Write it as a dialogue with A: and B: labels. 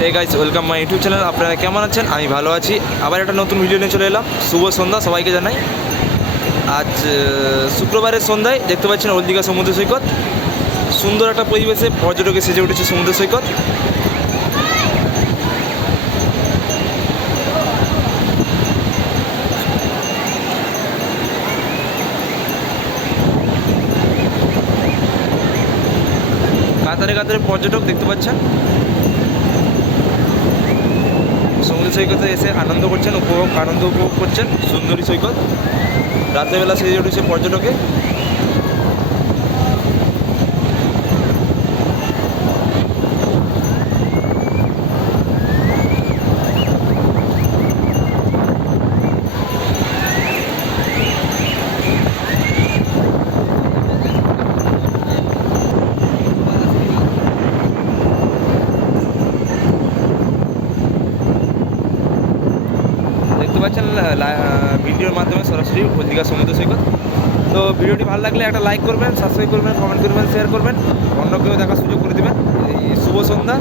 A: Hey guys welcome my YouTube channel আপনারা কেমন আছেন? আমি ভালো আছি। আবার একটা নতুন ভিডিও নিয়ে চলে এলাম। শুভ সন্ধ্যা সবাইকে জানাই। আজ শুক্রবারের সন্ধ্যায় দেখতে পাচ্ছেন ওল সমুদ্র সৈকত। সুন্দর একটা পরিবেশে পর্যটকে সেজে উঠেছে সমুদ্র সৈকত। কাতারে কাতারে পর্যটক দেখতে পাচ্ছেন। সৈকতে এসে আনন্দ করছেন উপভোগ আনন্দ উপভোগ করছেন সুন্দরী সৈকত। রাত্রেবেলা সেজে উঠেছে পর্যটকে। পাচ্ছেন ভিডিওর মাধ্যমে সরাসরি দীঘা সমুদ্র সৈকত। তো ভিডিওটি ভালো লাগলে একটা লাইক করবেন সাবস্ক্রাইব করবেন কমেন্ট করবেন শেয়ার করবেন। অন্য কেউ দেখার সুযোগ করে দেবেন। এই শুভ সন্ধ্যা।